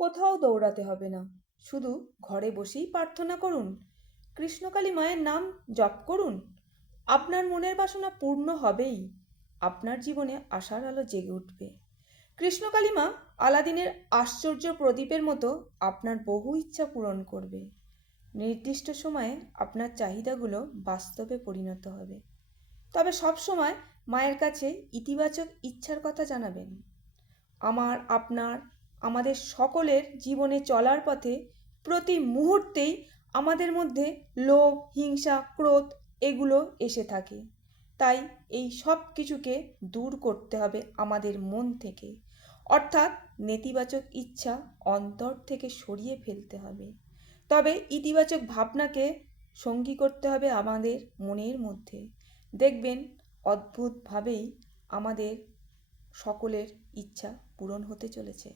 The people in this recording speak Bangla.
কোথাও দৌড়াতে হবে না, শুধু ঘরে বসেই প্রার্থনা করুন, কৃষ্ণকালী মায়ের নাম জপ করুন। আপনার মনের বাসনা পূর্ণ হবেই, আপনার জীবনে আশার আলো জেগে উঠবে। কৃষ্ণকালী মা আলাদিনের আশ্চর্য প্রদীপের মতো আপনার বহু ইচ্ছা পূরণ করবে। নির্দিষ্ট সময়ে আপনার চাহিদাগুলো বাস্তবে পরিণত হবে। তবে সব সময় মায়ের কাছে ইতিবাচক ইচ্ছার কথা জানাবেন। আমার, আপনার, আমাদের সকলের জীবনে চলার পথে প্রতি মুহূর্তেই আমাদের মধ্যে লোভ, হিংসা, ক্রোধ এগুলো এসে থাকে। তাই এই সব কিছুকে দূর করতে হবে আমাদের মন থেকে, অর্থাৎ নেতিবাচক ইচ্ছা অন্তর থেকে সরিয়ে ফেলতে হবে। তবে ইতিবাচক ভাবনাকে সঙ্গী করতে হবে আমাদের মনের মধ্যে। দেখবেন অদ্ভুতভাবেই আমাদের সকলের ইচ্ছা পূরণ হতে চলেছে।